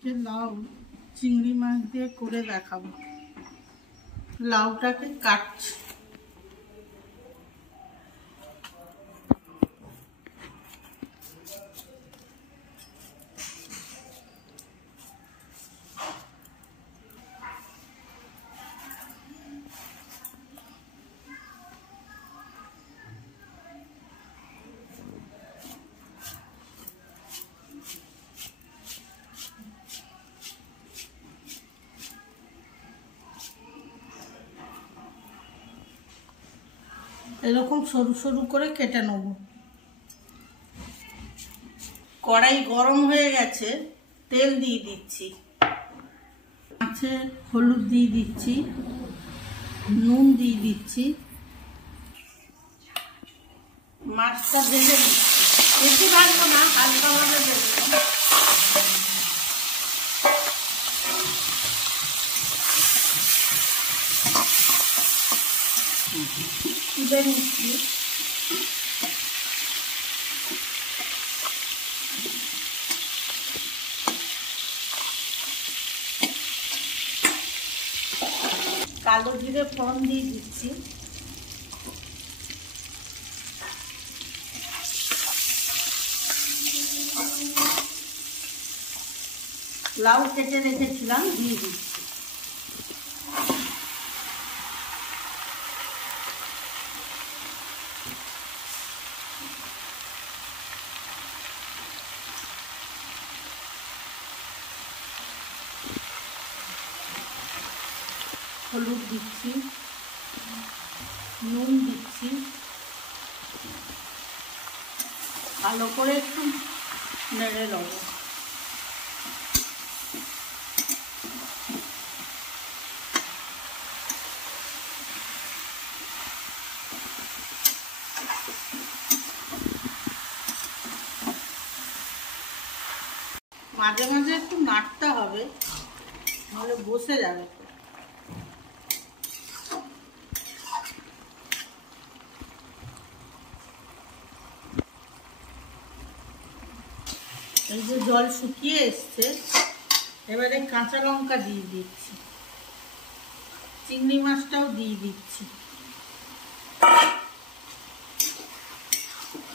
আজকে লাউ চিংড়ি মাছ দিয়ে করে দেখাবো। লাউটাকে কাটছি। এরকম সরু সরু করে কেটে নেব। কড়াই গরম হয়ে গেছে, তেল দিয়ে দিচ্ছি। মাছে হলুদ দিয়ে দিচ্ছি, নুন দিয়ে দিচ্ছি, মাছটা ভেজে দিচ্ছি। বেশি ভাজবো না, হালকা ভাবে ভেজে তুলে নিচ্ছি। কালো জিরে ফোড়ন দিয়ে দিচ্ছি। লাউ কেটে রেখেছিলাম, দিয়ে দিচ্ছি। হলুদ দিচ্ছি, নুন দিচ্ছি, ভালো করে একটু নেড়ে নেব। মাঝে মাঝে একটু নাড়তে হবে, নাহলে বসে যাবে। এই যে জল শুকিয়ে এসছে, এবারে কাঁচা লঙ্কা দিয়ে দিচ্ছি, চিংড়ি মাছটাও দিয়ে দিচ্ছি।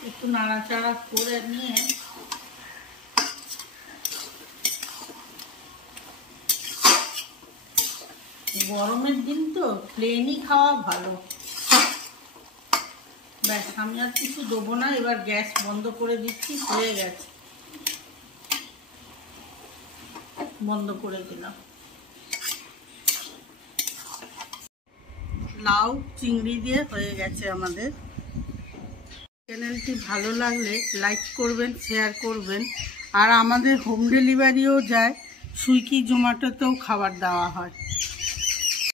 একটু নাড়াচাড়া করে নিয়ে গরমের দিন তো প্লেনই খাওয়া ভালো। ব্যাস, আমি আর কিছু দেবো না। এবার গ্যাস বন্ধ করে দিচ্ছি। হয়ে গেছে, বন্ধ করে দিলাম। লাউ চিংড়ি দিয়ে হয়ে গেছে আমাদের। চ্যানেলটি ভালো লাগলে লাইক করবেন, শেয়ার করবেন। আর আমাদের হোম ডেলিভারিও যায়, সুইগি জোম্যাটোতেও খাবার দেওয়া হয়।